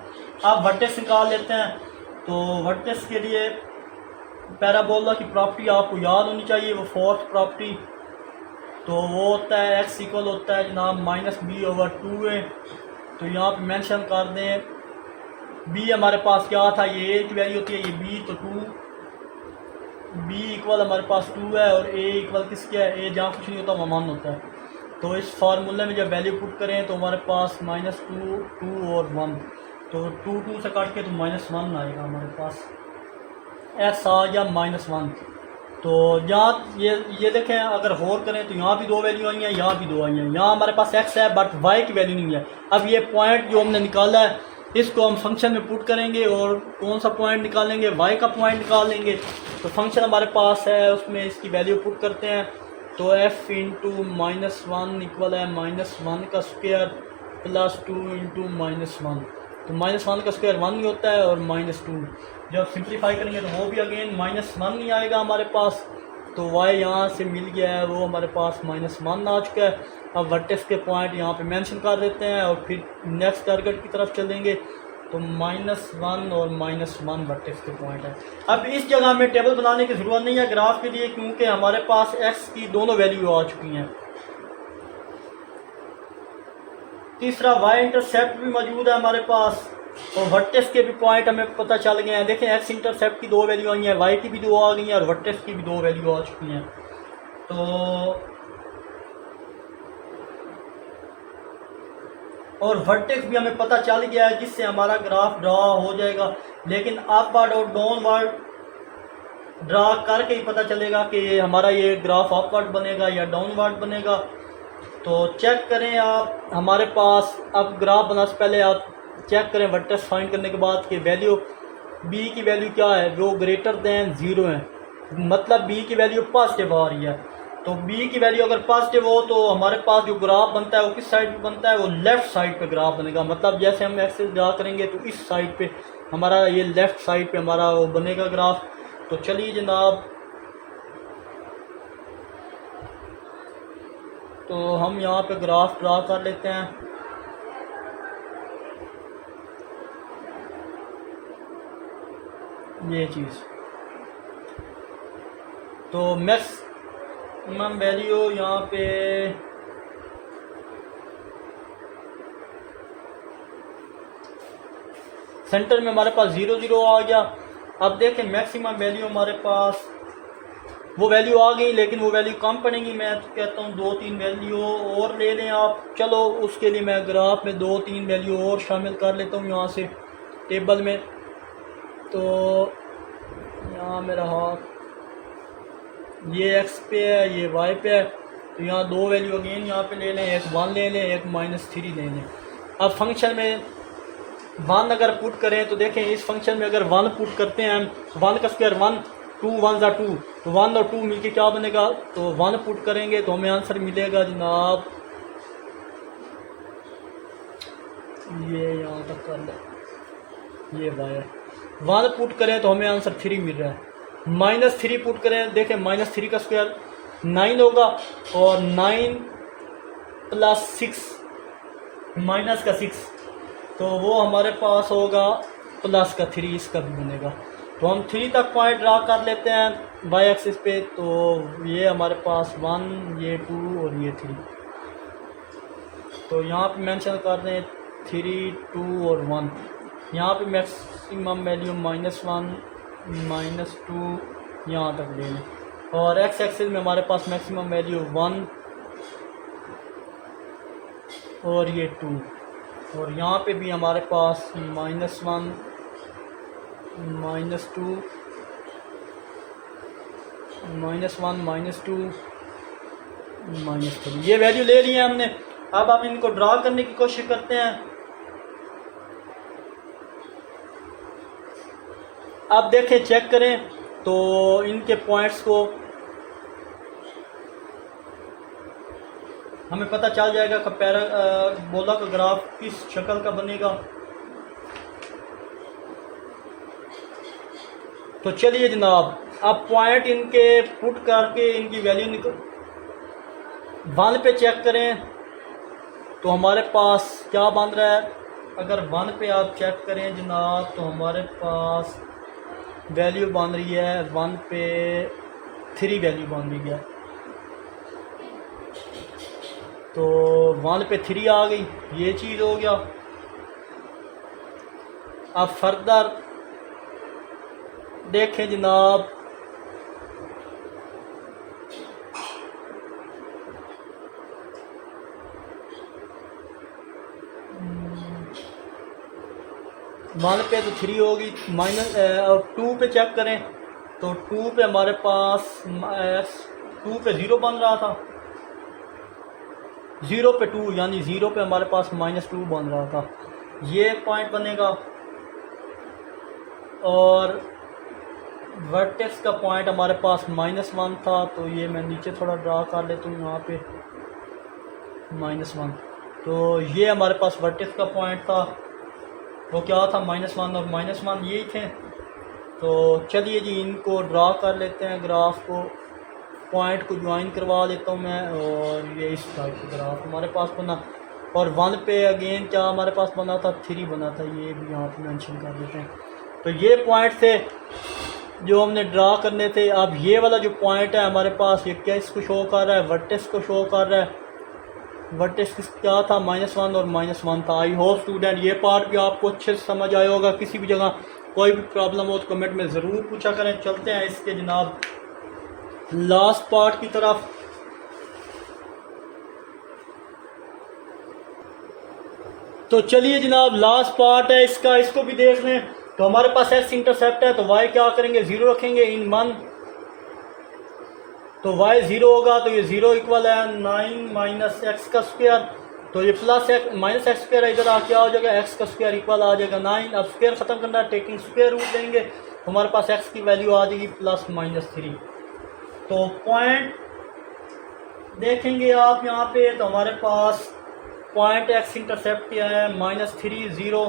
अब वर्टेक्स निकाल लेते हैं। तो वर्टेक्स के लिए पैराबोला की प्रॉपर्टी आपको याद होनी चाहिए, वो फोर्थ प्रॉपर्टी। तो वो होता है x इक्वल होता है जनाब -b/2a। तो यहाँ पे मेंशन कर दें b हमारे पास क्या था, ये a की वैल्यू होती है, ये b, तो 2 b इक्वल हमारे पास 2 है, और a इक्वल किसके है, a जहाँ कुछ नहीं होता वहाँ 1 होता है। तो इस फार्मूले में जब वैल्यू पुट करें तो हमारे पास -2 2 और 1, तो 2 2 से काट के तो -1 आएगा हमारे पास, x आ गया -1। तो यहाँ ये देखें, अगर गौर करें तो यहाँ भी 2 वैल्यू आई हैं, यहाँ भी 2 आई हैं। यहाँ हमारे पास x है बट y की वैल्यू नहीं है। अब ये पॉइंट जो हमने निकाला है इसको हम फंक्शन में पुट करेंगे, और कौन सा पॉइंट निकालेंगे, y का पॉइंट निकालेंगे। तो फंक्शन हमारे पास है, उसमें इसकी वैल्यू पुट करते हैं। तो f इंटू -1 इक्वल है -1 का स्क्वायर + 2 इंटू -1। तो -1 का स्क्वायर 1 ही होता है, और -2 जब सिंप्लीफाई करेंगे तो वो भी अगेन -1 ही आएगा हमारे पास। तो y यहाँ से मिल गया है, वो हमारे पास -1 आ चुका है। अब वर्टेक्स के पॉइंट यहाँ पे मेंशन कर देते हैं, और फिर नेक्स्ट टारगेट की तरफ चलेंगे। तो -1 और -1 वर्टेक्स के पॉइंट है। अब इस जगह में टेबल बनाने की ज़रूरत नहीं है ग्राफ के लिए, क्योंकि हमारे पास x की दोनों वैल्यू आ चुकी हैं। तीसरा वाई इंटरसेप्ट भी मौजूद है हमारे पास, और वर्टेक्स के भी पॉइंट हमें पता चल गए हैं। देखें एक्स इंटरसेप्ट की 2 वैल्यू आई हैं, वाई की भी 2 आ गई हैं, और वर्टेक्स की भी 2 वैल्यू आ चुकी हैं। तो और वर्टेक्स भी हमें पता चल गया है, जिससे हमारा ग्राफ ड्रा हो जाएगा। लेकिन अपवर्ड और डाउनवर्ड ड्रा करके ही पता चलेगा कि हमारा ये ग्राफ अपवर्ड बनेगा या डाउनवर्ड बनेगा। तो चेक करें आप, हमारे पास अब ग्राफ बनाने से पहले आप चेक करें वर्टेक्स फाइंड करने के बाद कि वैल्यू बी की वैल्यू क्या है, वो ग्रेटर दैन 0 है, मतलब बी की वैल्यू पॉजिटिव आ रही है। तो बी की वैल्यू अगर पॉजिटिव हो तो हमारे पास जो ग्राफ बनता है वो किस साइड पे बनता है, वो लेफ़्ट साइड पे ग्राफ बनेगा। मतलब जैसे हम एक्सेस ड्रा करेंगे तो इस साइड पे हमारा ये लेफ़्ट साइड पे हमारा वो बनेगा ग्राफ। तो चलिए जनाब, तो हम यहाँ पे ग्राफ ड्रा कर लेते हैं। ये चीज़ तो मैक्सिमम वैल्यू यहाँ पे सेंटर में हमारे पास 0 0 आ गया। अब देखें मैक्सिमम वैल्यू हमारे पास वो वैल्यू आ गई, लेकिन वो वैल्यू कम पड़ेगी। मैं तो कहता हूँ 2-3 वैल्यू और ले लें आप। चलो उसके लिए मैं ग्राफ में 2-3 वैल्यू और शामिल कर लेता हूँ यहाँ से टेबल में। तो यहाँ मेरा हाथ ये एक्स पे है, ये वाई पे है, तो यहाँ 2 वैल्यू अगेन यहाँ पे ले लें, एक 1 ले लें, एक -3 ले लें। अब फंक्शन में 1 अगर पुट करें तो देखें इस फंक्शन में अगर 1 पुट करते हैं हम, 1 का स्क्वायर 1, 2 1 ज़ा 2, तो 1 और 2 मिलके क्या बनेगा, तो 1 पुट करेंगे तो हमें आंसर मिलेगा जनाब, ये यहाँ तक कर लें, ये वाई 1 पुट करें तो हमें आंसर 3 मिल रहा है। -3 पुट करें, देखें -3 का स्क्वायर 9 होगा, और 9 + 6 माइनस का 6, तो वो हमारे पास होगा +3, इसका भी बनेगा। तो हम 3 तक पॉइंट ड्रा कर लेते हैं वाई एक्सिस पे। तो ये हमारे पास 1, ये 2 और ये 3, तो यहाँ पे मेंशन कर दें 3, 2 और 1। यहाँ पे मैक्सिमम वैल्यू -1, -2 यहाँ तक ले लें, और एक्स एक्सिस में हमारे पास मैक्सिमम वैल्यू 1 और ये 2, और यहाँ पे भी हमारे पास -1, -2, -1, -2, -3, ये वैल्यू ले ली है हमने। अब हम इनको ड्रा करने की कोशिश करते हैं। अब देखें, चेक करें तो इनके पॉइंट्स को हमें पता चल जाएगा कि पैराबोला का ग्राफ किस शक्ल का बनेगा। तो चलिए जनाब, अब पॉइंट इनके पुट करके इनकी वैल्यू निकल 1 पे चेक करें तो हमारे पास क्या बन रहा है। अगर 1 पे आप चेक करें जनाब तो हमारे पास वैल्यू बन रही है 1 पे 3 वैल्यू बन रही है। तो 1 पे 3 आ गई, ये चीज़ हो गया। अब फर्दर देखें जनाब, वन पे तो 3 होगी, और 2 पे चेक करें तो 2 पे हमारे पास 2 पे 0 बन रहा था, 0 पे 2 यानी 0 पे हमारे पास -2 बन रहा था, ये पॉइंट बनेगा। और वर्टेक्स का पॉइंट हमारे पास -1 था, तो ये मैं नीचे थोड़ा ड्रा कर लेता हूँ यहाँ पे -1। तो ये हमारे पास वर्टेक्स का पॉइंट था, वो क्या था, -1 और -1 यही थे। तो चलिए जी, इनको ड्रा कर लेते हैं, ग्राफ को, पॉइंट को ज्वाइन करवा देता हूँ मैं, और ये इस टाइप का ग्राफ हमारे पास बना। और 1 पे अगेन क्या हमारे पास बना था, 3 बना था, ये भी यहाँ पे मेंशन कर देते हैं। तो ये पॉइंट थे जो हमने ड्रा करने थे। अब ये वाला जो पॉइंट है हमारे पास, ये क्या इसको शो कर रहा है, वर्टेक्स को शो कर रहा है। वर्टेक्स क्या था, -1 और -1 था। आई होप स्टूडेंट ये पार्ट भी आपको अच्छे से समझ आया होगा। किसी भी जगह कोई भी प्रॉब्लम हो तो कमेंट में ज़रूर पूछा करें। चलते हैं इसके जनाब लास्ट पार्ट की तरफ। तो चलिए जनाब लास्ट पार्ट है इसका, इसको भी देख लें। तो हमारे पास एक्स इंटरसेप्ट है, तो वाई क्या करेंगे, 0 रखेंगे इन 1। तो वाई 0 होगा, तो ये 0 इक्वल है 9 माइनस एक्स का स्क्वायर। तो ये plus x minus x square इधर आ क्या हो जाएगा, एक्स का स्क्वायर इक्वल आ जाएगा 9। अब स्क्वायर ख़त्म करना है, टेकिंग स्क्वायर रूट लेंगे तो हमारे पास एक्स की वैल्यू आ जाएगी +-3। तो पॉइंट देखेंगे आप यहाँ पे, तो हमारे पास पॉइंट एक्स इंटरसेप्ट क्या है, -3 0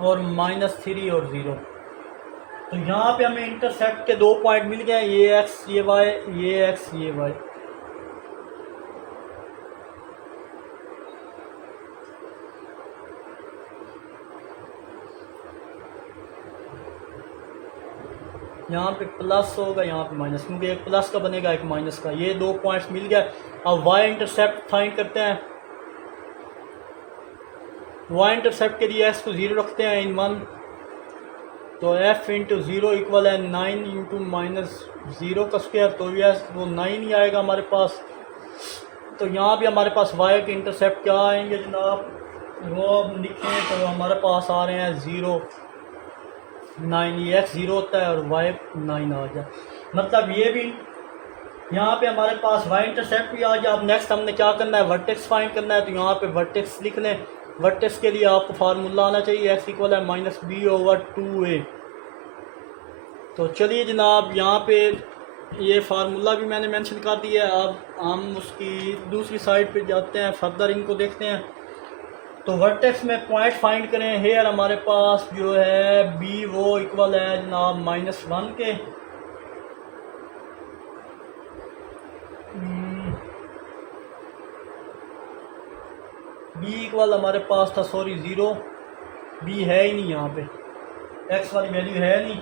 और -3 और 0। तो यहाँ पे हमें इंटरसेप्ट के 2 पॉइंट मिल गए, ये एक्स ये वाई, ये एक्स ये वाई। यहाँ पे प्लस होगा, यहाँ पे माइनस, क्योंकि एक प्लस का बनेगा एक माइनस का। ये 2 पॉइंट्स मिल गया। अब वाई इंटरसेप्ट फाइंड करते हैं। वाई इंटरसेप्ट के लिए एक्स को 0 रखते हैं इन 1। तो f इंटू 0 इक्वल है 9 इंटू -0 का स्क्वायर। तो ये वो 9 ही आएगा हमारे पास। तो यहाँ भी हमारे पास y के इंटरसेप्ट क्या आएंगे जनाब, वो अब लिखें तो हमारे पास आ रहे हैं 0 9। ये x 0 होता है और y 9 आ जाए। मतलब ये भी यहाँ पे हमारे पास y इंटरसेप्ट भी आ जाए। अब नेक्स्ट हमने क्या करना है, वर्टेक्स फाइंड करना है। तो यहाँ पे वर्टेक्स लिख लें। वर्टेक्स के लिए आपको फार्मूला आना चाहिए, x इक्वल है -b/2a। तो चलिए जनाब यहाँ पे ये फार्मूला भी मैंने मेंशन कर दिया है। अब हम उसकी दूसरी साइड पे जाते हैं, फर्दर इनको देखते हैं। तो वर्टेक्स में पॉइंट फाइंड करें। हेयर हमारे पास जो है b वो इक्वल है जनाब -1 के। b इक्वल हमारे पास था, सॉरी 0, b है ही नहीं यहाँ पे, x वाली वैल्यू है नहीं।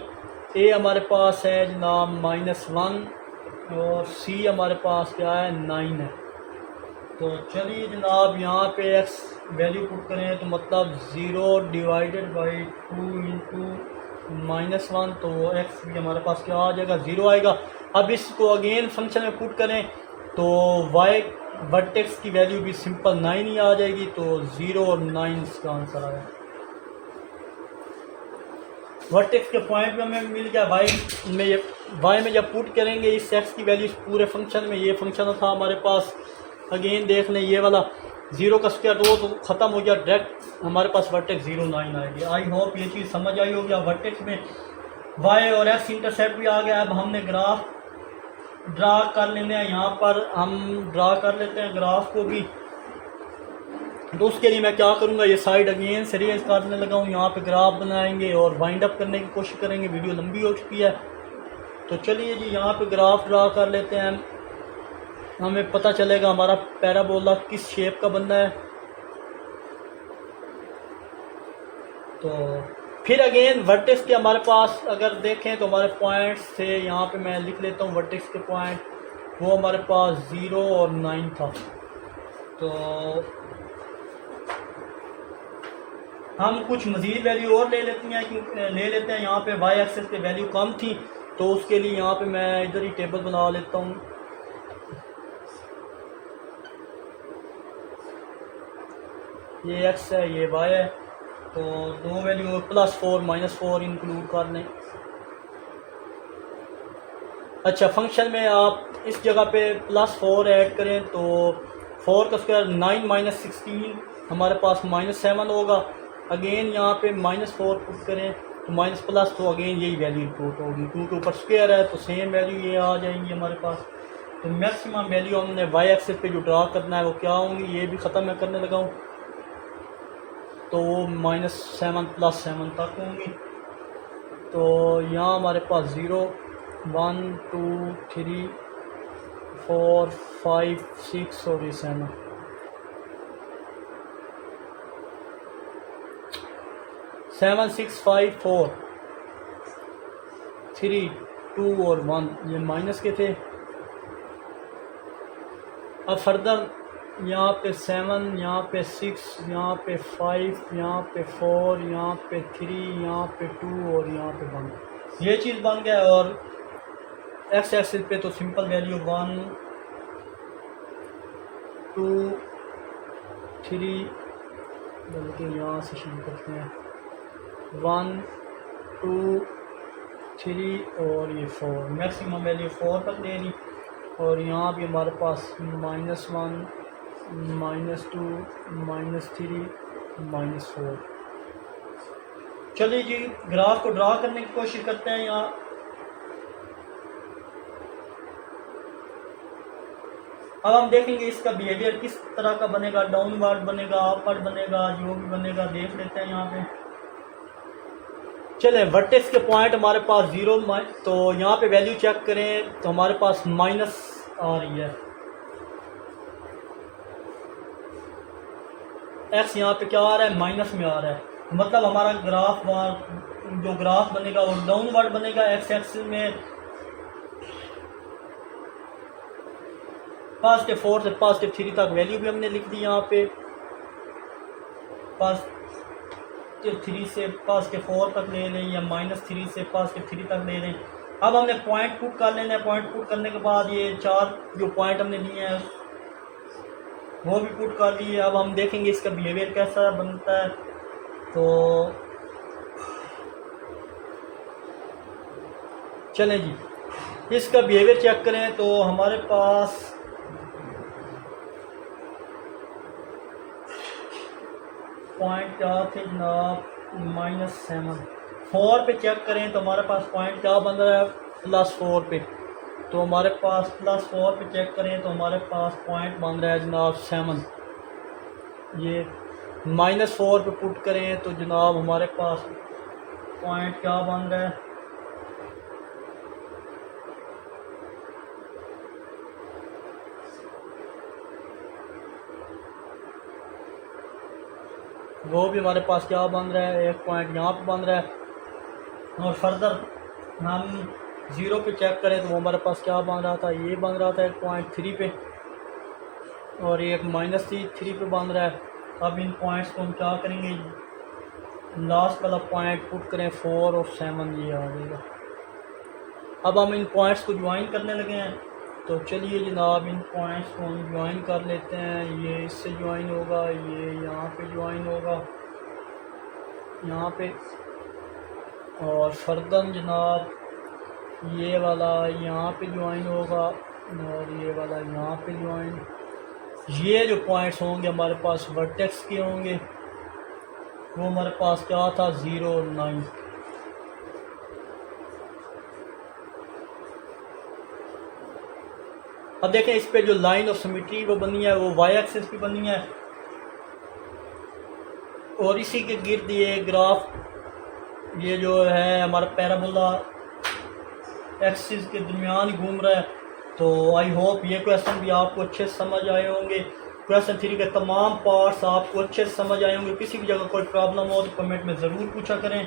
a हमारे पास है जनाब -1 और c हमारे पास क्या है 9 है। तो चलिए जनाब यहाँ पे x वैल्यू पुट करें तो मतलब 0 डिवाइडेड बाई 2 इंटू -1। तो x भी हमारे पास क्या आ जाएगा, 0 आएगा। अब इसको अगेन फंक्शन में पुट करें तो y वर्टेक्स की वैल्यू भी सिंपल 9 ही आ जाएगी। तो 0 और 9 इसका आंसर आया। वर्टेक्स के पॉइंट में हमें मिल गया। वाई में जब पुट करेंगे इस एक्स की वैल्यू पूरे फंक्शन में, ये फंक्शन था हमारे पास। अगेन देख लें ये वाला 0 का स्क्वायर 2 तो ख़त्म हो गया, डायरेक्ट हमारे पास वर्टेक्स 0 9 आएगी। आई होप ये चीज़ समझ आई होगी। वर्टेक्स में वाई और एक्स इंटरसेप्ट भी आ गया। अब हमने ग्राफ ड्रा कर लेने हैं। यहाँ पर हम ड्रा कर लेते हैं ग्राफ को भी। तो उसके लिए मैं क्या करूँगा, ये साइड अगेन से रीअरेंज करने लगा हूँ। यहाँ पे ग्राफ बनाएंगे और वाइंड अप करने की कोशिश करेंगे। वीडियो लंबी हो चुकी है। तो चलिए जी यहाँ पे ग्राफ ड्रा कर लेते हैं। हमें पता चलेगा हमारा पैराबोला किस शेप का बनना है। तो फिर अगेन वर्टेक्स के हमारे पास अगर देखें तो हमारे पॉइंट्स थे, यहाँ पे मैं लिख लेता हूँ वर्टेक्स के पॉइंट, वो हमारे पास 0 और 9 था। तो हम कुछ मज़ीद वैल्यू और ले लेते हैं यहाँ पे वाई एक्सेस पे वैल्यू कम थी, तो उसके लिए यहाँ पे मैं इधर ही टेबल बना लेता हूँ। ये एक्स है, ये वाई है। तो 2 वैल्यू +4 -4 इंक्लूड कर लें। अच्छा, फंक्शन में आप इस जगह पे +4 ऐड करें तो 4 का स्क्वायर 9 - 16 हमारे पास -7 होगा। अगेन यहाँ पे -4 पुट करें तो माइनस प्लस, तो अगेन यही वैल्यू रिपोर्ट होगी, क्योंकि ऊपर स्क्वायर है तो सेम वैल्यू ये आ जाएंगी हमारे पास। तो मैक्सिमम वैल्यू हमने वाई एक्सिस पे जो ड्रा करना है वो क्या होंगी, ये भी ख़त्म मैं करने लगा हूँ। तो -7 +7 तक होंगी। तो यहाँ हमारे पास 0 1 2 3 4 5 6 और 7। 7 6 5 4 3 2 और 1 ये माइनस के थे। अब फर्दर यहाँ पे 7, यहाँ पे 6, यहाँ पे 5, यहाँ पे 4, यहाँ पे 3, यहाँ पे 2 और यहाँ पे 1। ये चीज़ बन गया। और एक्स एक्सिस पे तो सिंपल वैल्यू 1 2 3, बल्कि यहाँ से शुरू करते हैं 1 2 3 और ये 4, मैक्सिमम वैल्यू 4 तक ले ली। और यहाँ भी हमारे पास -1 -2 -3 -4। चलिए जी ग्राफ को ड्रा करने की कोशिश करते हैं। यहाँ अब हम देखेंगे इसका बिहेवियर किस तरह का बनेगा, डाउनवर्ड बनेगा, अपवर्ड बनेगा, जो भी बनेगा देख लेते हैं। यहाँ पे चले वर्टेक्स के पॉइंट हमारे पास 0, तो यहाँ पे वैल्यू चेक करें तो हमारे पास माइनस आ रही है। एक्स यहाँ पे क्या आ रहा है, माइनस में आ रहा है। मतलब हमारा ग्राफ जो ग्राफ बनेगा वो डाउनवर्ड बनेगा। एक्स एक्सिस में +4 से +3 तक वैल्यू भी हमने लिख दी। यहाँ पे +3 से +4 तक ले लें या -3 से +3 तक ले लें। अब हमने पॉइंट पुट कर लेना है। पॉइंट पुट करने के बाद ये 4 जो पॉइंट हमने दिए हैं वो भी पुट कर लिए। अब हम देखेंगे इसका बिहेवियर कैसा बनता है। तो चलें जी इसका बिहेवियर चेक करें तो हमारे पास पॉइंट क्या थे जनाब, -7। 4 पे चेक करें तो हमारे पास पॉइंट क्या बन रहा है, +4 पे। तो हमारे पास +4 पे चेक करें तो हमारे पास पॉइंट बन रहा है जनाब 7। ये -4 पे पुट करें तो जनाब हमारे पास पॉइंट क्या बन रहा है, वो भी हमारे पास क्या बन रहा है, एक पॉइंट यहाँ पे बन रहा है। और फर्दर हम 0 पे चेक करें तो वो हमारे पास क्या बन रहा था, ये बन रहा था एक पॉइंट 3 पे और एक -3 पे बन रहा है। अब इन पॉइंट्स को हम क्या करेंगे, लास्ट वाला पॉइंट पुट करें 4 और 7, ये आ जाएगा। अब हम इन पॉइंट्स को ज्वाइन करने लगे हैं। तो चलिए जनाब इन पॉइंट्स को हम ज्वाइन कर लेते हैं। ये इससे ज्वाइन होगा, ये यहाँ पे ज्वाइन होगा, यहाँ पे। और फर्दर जनाब ये वाला यहाँ पे ज्वाइन होगा और ये वाला यहाँ पे ज्वाइन। ये जो पॉइंट्स होंगे हमारे पास वर्टेक्स के होंगे। वो हमारे पास क्या था, 0 और 9। अब देखें इस पे जो लाइन ऑफ सिमेट्री वो बनी है वो वाई एक्सिस पे बनी है और इसी के गिर्द ये ग्राफ, ये जो है हमारा पैराबोला एक्सिस के दरमियान घूम रहा है। तो आई होप ये क्वेश्चन भी आपको अच्छे से समझ आए होंगे। क्वेश्चन 3 के तमाम पार्ट्स आपको अच्छे से समझ आए होंगे। किसी भी जगह कोई प्रॉब्लम हो तो कमेंट में ज़रूर पूछा करें।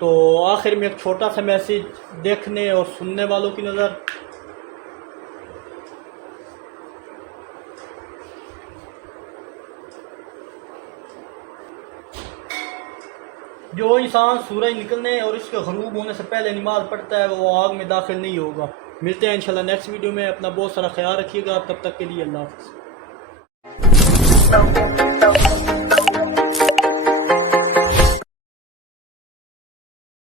तो आखिर में एक छोटा सा मैसेज देखने और सुनने वालों की नज़र, जो इंसान सूरज निकलने और इसके ग़रूब होने से पहले नमाज़ पढ़ता है वो आग में दाखिल नहीं होगा। मिलते हैं इंशाल्लाह नेक्स्ट वीडियो में। अपना बहुत सारा ख्याल रखिएगा। तब तक के लिए अल्लाह हाफ़िज़।